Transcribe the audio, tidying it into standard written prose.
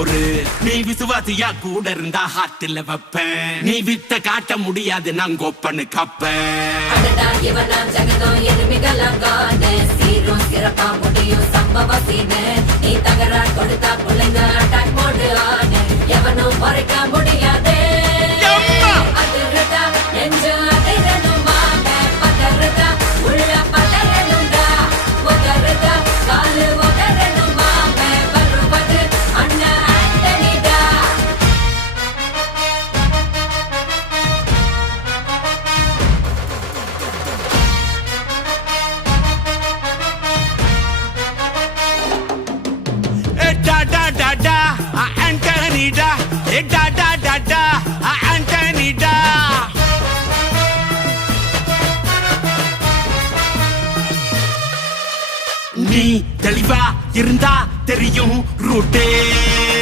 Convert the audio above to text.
பொறு. நீ விசுவாசியா கூட இருந்தா ஹார்ட்ல வைப்பேன். நீ வித்த காட்ட முடியாது நான் கோப்பனு கப்பேன். சீரும் சிறப்பா முடியும் சம்பவ சீனு. நீ தகராறு கொடுத்தா பிள்ளைங்க அட்டாக் மோடு ஆனு. எவனும் மறைக்க முடியாது. அதிருதா நெஞ்சு அதிரணுமாங்க. பதறுதா உள்ள பதறணுண்டா. உதறுதா காலு உதறணுமாங்க. வருவது அண்ணன் ஆண்டனிடா. Antonida, Antonida. நீ தெளிவா இருந்தா தெரியும் ரூட்டே.